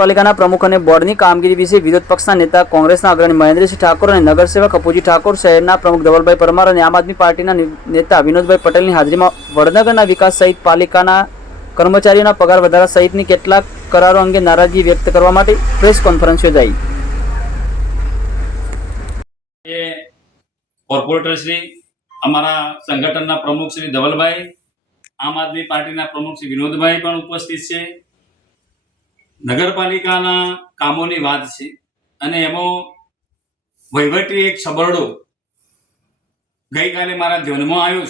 પાલિકાના પ્રમુખ અને બોર્ડની કામગીરી વિશે વિરોધ પક્ષના નેતા કોંગ્રેસના અગ્રણી મહેન્દ્રસિંહ ઠાકોર અને નગરસેવક અપુજી ઠાકોર શહેરના પ્રમુખ ધવલભાઈ પરમાર અને આમ આદમી પાર્ટીના નેતા વિનોદભાઈ પટેલની હાજરીમાં વડનગરના વિકાસ સહિત પાલિકાના કર્મચારીઓના પગાર વધારા સહિતની કેટલાક કરારો અંગે નારાજગી વ્યક્ત કરવા માટે પ્રેસ કોન્ફરન્સ યોજાઈ કોર્પોરેટર શ્રી અમારા સંગઠનના પ્રમુખ શ્રી ધવલભાઈ આમ આદમી પાર્ટીના પ્રમુખ શ્રી વિનોદભાઈ પણ ઉપસ્થિત છે નગરપાલિકાના કામોની વાત છે અને એમાં વહીવટી એક સબરડો ગઈકાલે મારા ધ્યાનમાં આવ્યો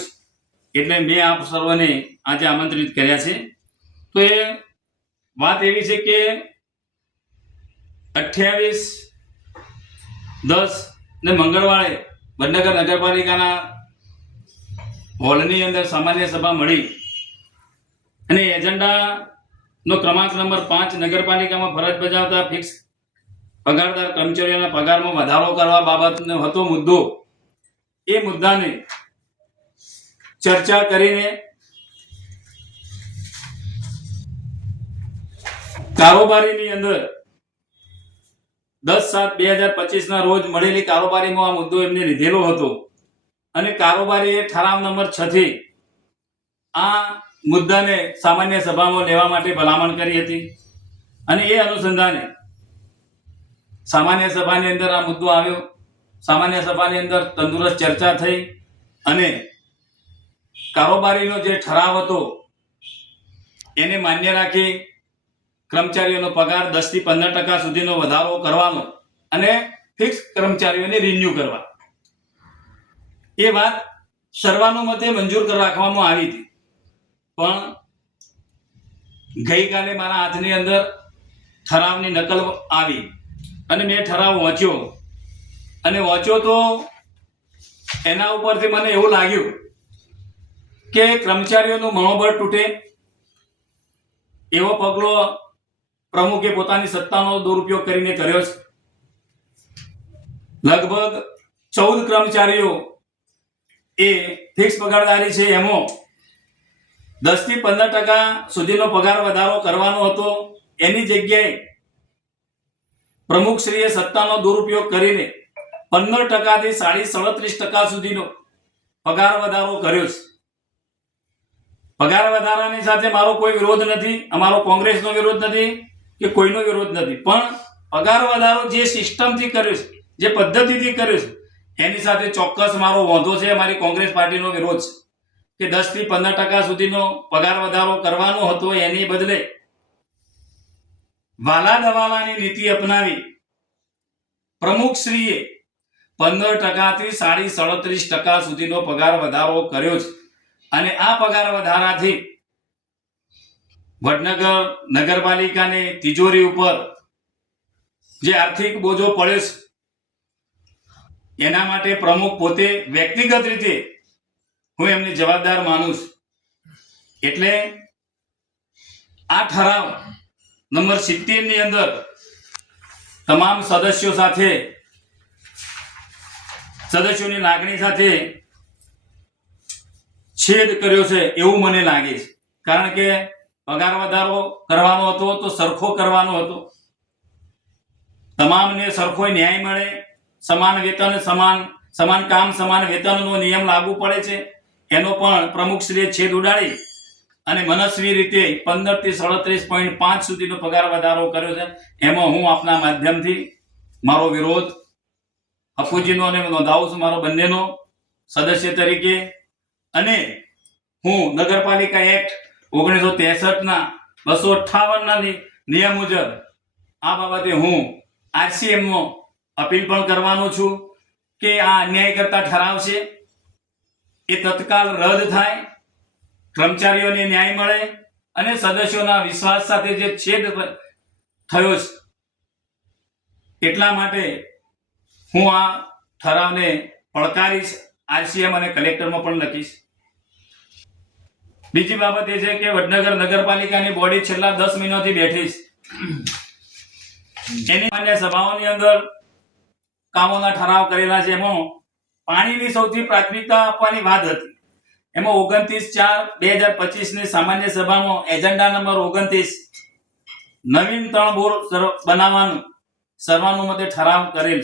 છે એટલે મેં આપ સર્વને આજે આમંત્રિત કર્યા છે તો એ વાત એવી છે કે અઠ્યાવીસ દસ ને મંગળવારે વડનગર નગરપાલિકાના હોલની અંદર સામાન્ય સભા મળી અને એજન્ડા નો ક્રમાંક નંબર પાંચ નગરપાલિકામાં ફરજ બજાવતા ફિક્સ પગારદાર કર્મચારીઓના પગારમાં વધારો કરવા બાબતનો હતો મુદ્દો એ મુદ્દાને ચર્ચા કરીને કારોબારીની અંદર દસ સાત બે હજાર પચીસના રોજ મળેલી કારોબારીમાં આ મુદ્દો એમને લીધેલો હતો અને કારોબારીએ ઠરાવ નંબર છથી આ મુદ્દાને સામાન્ય સભામાં લેવા માટે ભલામણ કરી હતી અને એ અનુસંધાને સામાન્ય સભાની અંદર આ મુદ્દો આવ્યો સામાન્ય સભાની અંદર તંદુરસ્ત ચર્ચા થઈ અને કારોબારીનો જે ઠરાવ હતો એને માન્ય રાખી કર્મચારીઓનો પગાર દસથી પંદર ટકા સુધીનો વધારો કરવાનો અને ફિક્સ કર્મચારીઓને રિન્યુ કરવા એ વાત સર્વાનુમતે મંજૂર રાખવામાં આવી હતી પણ ગઈકાલે મારા હાથની અંદર ઠરાવની નકલ આવી અને મેં ઠરાવ વાંચ્યો અને વાંચ્યો તો એના ઉપરથી મને એવું લાગ્યું કે કર્મચારીઓનું મનોબળ તૂટે એવો પગલો પ્રમુખે પોતાની સત્તાનો દુરુપયોગ કરીને કર્યો છે લગભગ ચૌદ કર્મચારીઓ એ ફિક્સ પગારદારી છે એમાં દસ થી પંદર ટકા સુધીનો પગાર વધારો કરવાનો હતો એની જગ્યાએ પ્રમુખશ્રીએ સત્તાનો દુરુપયોગ કરીને પંદર ટકાથી સાડી સડત્રીસ ટકા સુધીનો પગાર વધારો કર્યો છે પગાર વધારાની સાથે મારો કોઈ વિરોધ નથી અમારો કોંગ્રેસનો વિરોધ નથી કે કોઈનો વિરોધ નથી પણ પગાર વધારો જે સિસ્ટમથી કર્યો છે જે પદ્ધતિથી કર્યો છે એની સાથે ચોક્કસ મારો વાંધો છે મારી કોંગ્રેસ પાર્ટીનો વિરોધ છે કે દસથી પંદર ટકા સુધીનો પગાર વધારો કરવાનો હતો એની બદલે વાલા દવાલાની નીતિ અપનાવી પ્રમુખશ્રીએ પંદર ટકાથી સાડી સડત્રીસ ટકા સુધીનો પગાર વધારો કર્યો છે અને આ પગાર વધારાથી વડનગર નગરપાલિકાની તિજોરી ઉપર જે આર્થિક બોજો પડે છે એના માટે પ્રમુખ પોતે વ્યક્તિગત રીતે હું એમને જવાબદાર માનું છું એટલે આ ઠરાવ નંબર ની અંદર તમામ સદસ્યો સાથે સદસ્યોની લાગણી સાથે છેદ કર્યો છે એવું મને લાગે છે કારણ કે પગાર વધારો કરવાનો હતો તો સરખો કરવાનો હતો તમામને સરખો ન્યાય મળે સમાન વેતન સમાન સમાન કામ સમાન વેતનનો નિયમ લાગુ પડે છે એનો પણ પ્રમુખશ્રીએ છેદ ઉડાડી અને મનસ્વી રીતે પંદરથી સાડત્રીસ પોઈન્ટ પાંચ સુધીનો પગાર વધારો કર્યો છે એમાં હું આપના માધ્યમથી મારો વિરોધ હફુજીનો અને નોંધાવું છું મારો બંનેનો સદસ્ય તરીકે અને હું નગરપાલિકા એક્ટ ઓગણીસો ત્રેસઠના બસો અઠ્ઠાવનના નિયમ મુજબ આ બાબતે હું આરસીએમનો અપીલ પણ કરવાનો છું કે આ અન્યાય કરતા ઠરાવ છે એ તત્કાલ રદ થાય કર્મચારીઓને ન્યાય મળે અને સદસ્યોના વિશ્વાસ સાથે જે છેદ થયો છે એટલા માટે હું આ ઠરાવને પડકારીશ આરસીએમ અને કલેક્ટરમાં પણ લખીશ બીજી બાબત એ છે કે વડનગર નગરપાલિકાની બોડી છેલ્લા દસ મહિનાથી બેઠી છે એની માન્ય સભાઓની અંદર કામોના ઠરાવ કરેલા છે એમાં પાણીની સૌથી પ્રાથમિકતા આપવાની વાત હતી એમાં ઓગણત્રીસ ચાર બે હજાર પચીસની સામાન્ય સભામાં એજન્ડા નંબર ઓગણત્રીસ નવીન ત્રણ બોર બનાવવાનું સર્વાનુમતે ઠરાવ કરેલ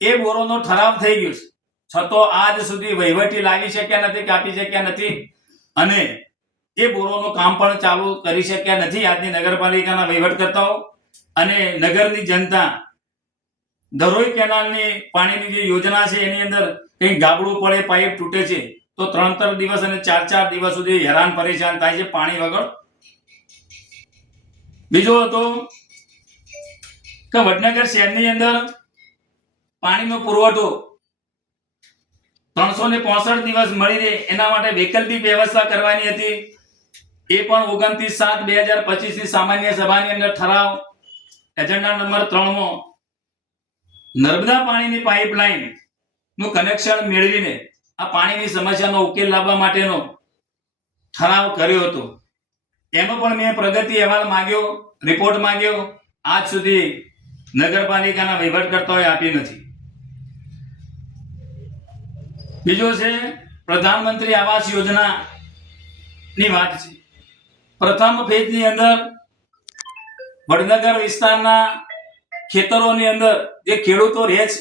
છે એ બોરોનો ઠરાવ થઈ ગયો છે છતો આજ સુધી વહીવટી લાવી શક્યા નથી કાપી શક્યા નથી અને એ બોરોનું કામ પણ ચાલુ કરી શક્યા નથી આજની નગરપાલિકાના વહીવટકર્તાઓ અને નગરની જનતા ધરોઈ કેનાલની પાણીની જે યોજના છે એની અંદર કંઈક ગાબડું પડે પાઇપ તૂટે છે તો ત્રણ ત્રણ દિવસ અને ચાર ચાર દિવસ સુધી હેરાન પરેશાન થાય છે પાણી વગર બીજો હતો કે વડનગર શહેરની અંદર પાણીનો પુરવઠો ત્રણસો ને પોસઠ દિવસ મળી રહે એના માટે વૈકલ્પિક વ્યવસ્થા કરવાની હતી એ પણ ઓગણત્રીસ સાત બે હજાર પચીસની સામાન્ય સભાની અંદર ઠરાવ એજન્ડા નંબર ત્રણમો નર્મદા પાણીની પાઇપલાઇન નું કનેક્શન મેળવીને આ પાણીની સમસ્યાનો ઉકેલ લાવવા માટેનો ઠરાવ કર્યો હતો એમાં પણ મેં પ્રગતિ અહેવાલ માંગ્યો રિપોર્ટ માંગ્યો આજ સુધી નગરપાલિકાના વહીવટકર્તાઓએ આપી નથી બીજો છે પ્રધાનમંત્રી આવાસ યોજના ની વાત છે પ્રથમ ફેજની અંદર વડનગર વિસ્તારના ખેતરોની અંદર જે ખેડૂતો રહે છે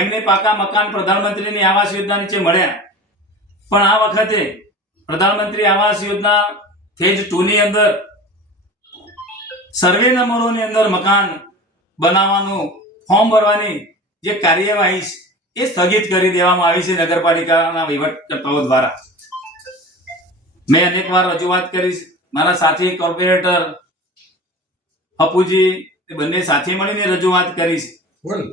એમને પાકા મકાન પ્રધાનમંત્રીની આવાસ યોજના નીચે મળ્યા પણ આ વખતે પ્રધાનમંત્રી આવાસ યોજના ફેઝ ટુની અંદર સર્વે નંબરોની અંદર મકાન બનાવવાનું ફોર્મ ભરવાની જે કાર્યવાહી છે એ સ્થગિત કરી દેવામાં આવી છે નગરપાલિકાના વહીવટકર્તાઓ દ્વારા મેં અનેક વાર રજૂઆત કરી મારા સાથી કોર્પોરેટર અપુજી બંને સાથે મળીને રજૂઆત કરીશ બોલ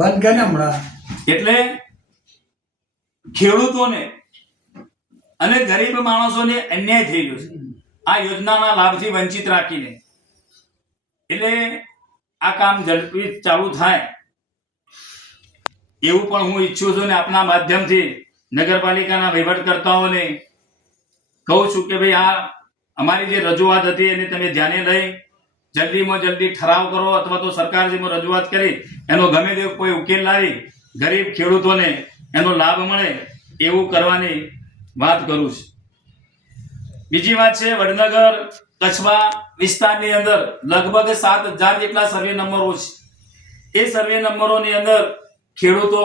બંધ કરે હમણાં એટલે ખેડૂતોને અને ગરીબ માણસોને અન્યાય થઈ ગયો છે આ યોજનાના લાભથી વંચિત રાખીને એટલે આ કામ ઝડપી ચાલુ થાય એવું પણ હું ઈચ્છું છું ને આપના માધ્યમથી નગરપાલિકાના વહીવટકર્તાઓને કહું છું કે ભાઈ આ અમારી જે રજૂઆત હતી એને તમે ધ્યાને લઈ જલ્દીમાં જલ્દી ઠરાવ કરો અથવા તો સરકાર જેમાં રજૂઆત કરી એનો ગમે તેવો કોઈ ઉકેલ લાવી ગરીબ ખેડૂતોને એનો લાભ મળે એવું કરવાની વાત કરું છું બીજી વાત છે વડનગર કચ્છમાં વિસ્તારની અંદર લગભગ સાત હજાર જેટલા સર્વે નંબરો છે એ સર્વે નંબરોની અંદર ખેડૂતો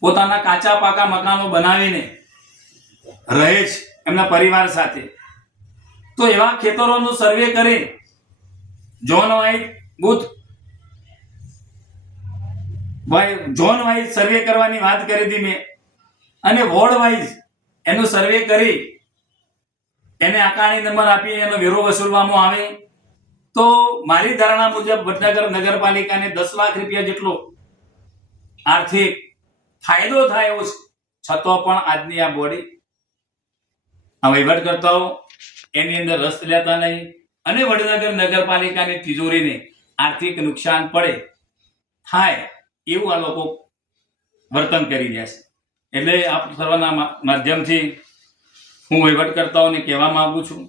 પોતાના કાચા પાકા મકાનો બનાવીને રહે છે એમના પરિવાર સાથે તો એવા ખેતરોનું સર્વે કરી zone wise booth zone wise survey કરવાની વાત કરી હતી મેં અને વોર્ડ વાઇઝ એનો સર્વે કરી એને આકારણી નંબર આપી એનો વેરો વસૂલવામાં આવે તો મારી ધારણા મુજબ વડનગર નગરપાલિકાને દસ લાખ રૂપિયા જેટલો આર્થિક ફાયદો થાય એવો છતો પણ આજની આ બોડી આ વહીવટકર્તાઓ એની અંદર રસ લેતા નહીં અને વડનગર નગરપાલિકાની તિજોરીને આર્થિક નુકસાન પડે થાય એવું આ લોકો વર્તન કરી રહ્યા છે એટલે આપ સર્વના માધ્યમથી હું વહીવટકર્તાઓને કહેવા માગું છું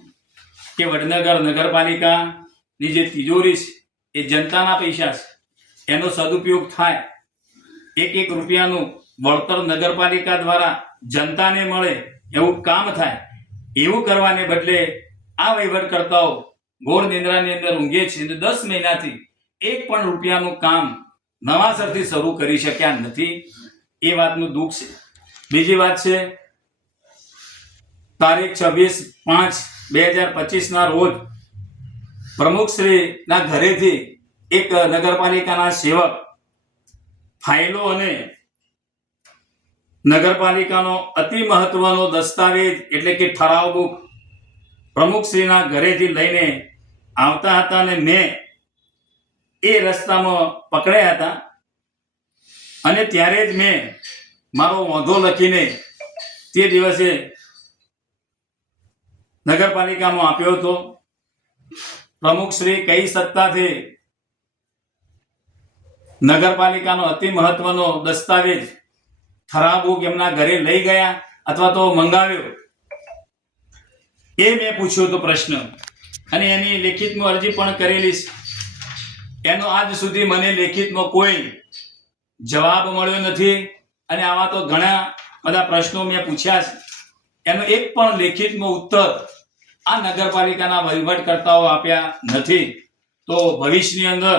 કે વડનગર નગરપાલિકાની જે તિજોરી છે એ જનતાના પૈસા છે એનો સદુપયોગ થાય એક એક રૂપિયાનું વળતર નગરપાલિકા દ્વારા જનતાને મળે એવું કામ થાય એવું કરવાને બદલે આ વહીવટકર્તાઓ ગોળ નિંદ્રાની અંદર ઊંઘે છે અને દસ મહિનાથી એક પણ રૂપિયાનું કામ નવાસરથી શરૂ કરી શક્યા નથી એ વાતનું દુઃખ છે બીજી વાત છે તારીખ છવ્વીસ પાંચ બે હજાર પચીસના રોજ પ્રમુખશ્રીના ઘરેથી એક નગરપાલિકાના સેવક ફાઇલો અને નગરપાલિકાનો અતિ મહત્વનો દસ્તાવેજ એટલે કે ઠરાવ બુક પ્રમુખશ્રીના ઘરેથી લઈને આવતા હતા અને મેં એ રસ્તામાં પકડાયા હતા અને ત્યારે જ મેં મારો વાંધો લખીને તે દિવસે નગરપાલિકામાં આપ્યો હતો પ્રમુખશ્રી કઈ સત્તાથી નગરપાલિકાનો અતિ મહત્વનો દસ્તાવેજ ખરાબુક એમના ઘરે લઈ ગયા અથવા તો મંગાવ્યો એ મેં પૂછ્યો હતો પ્રશ્ન અને એની લેખિતમાં અરજી પણ કરેલી એનો આજ સુધી મને લેખિતમાં કોઈ જવાબ મળ્યો નથી અને આવા તો ઘણા બધા પ્રશ્નો મેં પૂછ્યા છે એનો એક પણ લેખિતમાં ઉત્તર આ નગરપાલિકાના વહીવટકર્તાઓ આપ્યા નથી તો ભવિષ્યની અંદર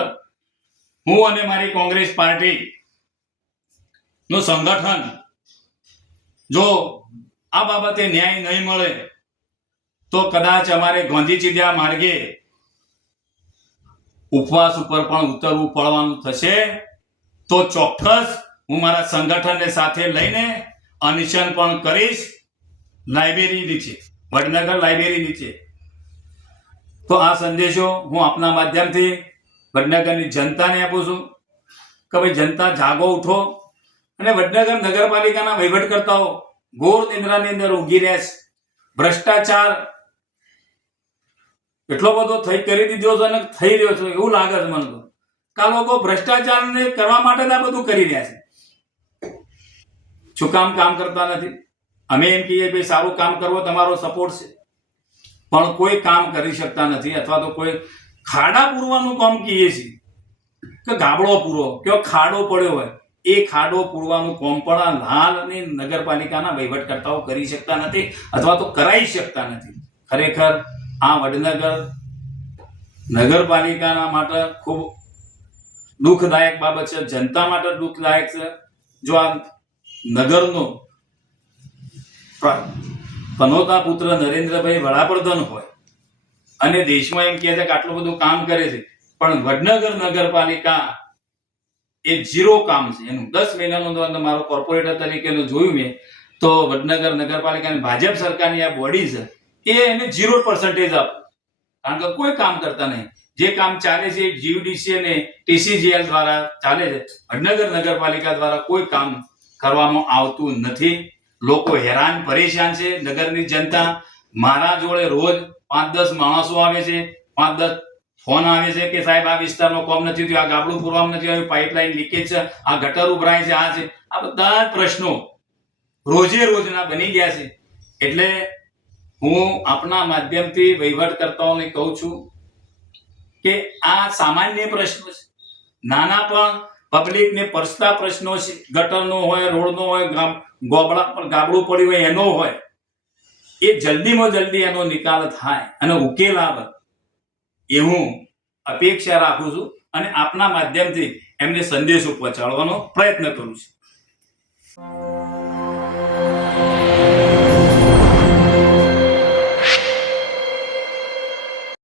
હું અને મારી કોંગ્રેસ પાર્ટી નું સંગઠન જો આ બાબતે ન્યાય નહીં મળે તો કદાચ અમારે ગાંધીજીદ્યા માર્ગે ઉપવાસ ઉપર પણ ઉતરવું પડવાનું થશે તો ચોક્કસ હું મારા સંગઠનને સાથે લઈને અનિશન પણ કરીશ લાઇબ્રેરી નીચે વડનગર લાઇબ્રેરી નીચે તો આ સંદેશો હું આપના માધ્યમથી વડનગરની જનતાને આપું છું કે ભાઈ જનતા જાગો ઉઠો અને વડનગર નગરપાલિકાના વહીવટકર્તાઓ ઘોર નિંદ્રાની અંદર ઊંઘી રહ્યા છે ભ્રષ્ટાચાર એટલો બધો થઈ કરી દીધો છે અને થઈ રહ્યો છે એવું લાગે છે મને તો આ લોકો ભ્રષ્ટાચારને કરવા માટે આ બધું કરી રહ્યા છે શું કામ કામ કરતા નથી અમે એમ કહીએ ભાઈ સારું કામ કરવો તમારો સપોર્ટ છે પણ કોઈ કામ કરી શકતા નથી અથવા તો કોઈ ખાડા પૂરવાનું કામ કહીએ છીએ કે ગાબડો પૂરો કે ખાડો પડ્યો હોય એ ખાડો પૂરવાનું કોમ પણ લાલ અને નગરપાલિકાના વહીવટકર્તાઓ કરી શકતા નથી અથવા તો કરાઈ શકતા નથી ખરેખર આ વડનગર નગરપાલિકાના માટે ખૂબ દુઃખદાયક બાબત છે જનતા માટે દુઃખદાયક છે જો આ નગરનો પનોતા પુત્ર નરેન્દ્રભાઈ વડાપ્રધાન હોય અને દેશમાં એમ કહે છે કે આટલું બધું કામ કરે છે પણ વડનગર નગરપાલિકા એ ઝીરો કામ છે એનું દસ મહિનાનું મારો કોર્પોરેટર તરીકેનું જોયું મેં તો વડનગર નગરપાલિકાની ભાજપ સરકારની આ બોડી છે એ એને ઝીરો પર્સન્ટેજ આપો કારણ કે કોઈ કામ કરતા નહીં જે કામ ચાલે છે જીયુડીસી અને ટીસીજીએલ દ્વારા ચાલે છે વડનગર નગરપાલિકા દ્વારા કોઈ કામ કરવામાં આવતું નથી લોકો હેરાન પરેશાન છે નગરની જનતા મારા જોડે રોજ પાંચ દસ માણસો આવે છે પાંચ દસ ફોન આવે છે કે સાહેબ આ વિસ્તારમાં કોમ નથી થયું આ ગાબડું પૂરવામાં નથી આવ્યું પાઇપલાઇન લીકેજ છે આ ગટર ઉભરાય છે આ છે આ બધા પ્રશ્નો રોજે રોજના બની ગયા છે એટલે હું આપના માધ્યમથી વહીવટ વહીવટકર્તાઓને કહું છું કે આ સામાન્ય પ્રશ્નો છે નાના પણ પબ્લિકને પરસતા પ્રશ્નો છે ગટરનો હોય રોડનો હોય ગોબડા પર ગાબડું પડ્યું હોય એનો હોય એ જલ્દીમાં જલ્દી એનો નિકાલ થાય અને ઉકેલ આવે એ હું અપેક્ષા રાખું છું અને આપના માધ્યમથી એમને સંદેશો પહોંચાડવાનો પ્રયત્ન કરું છું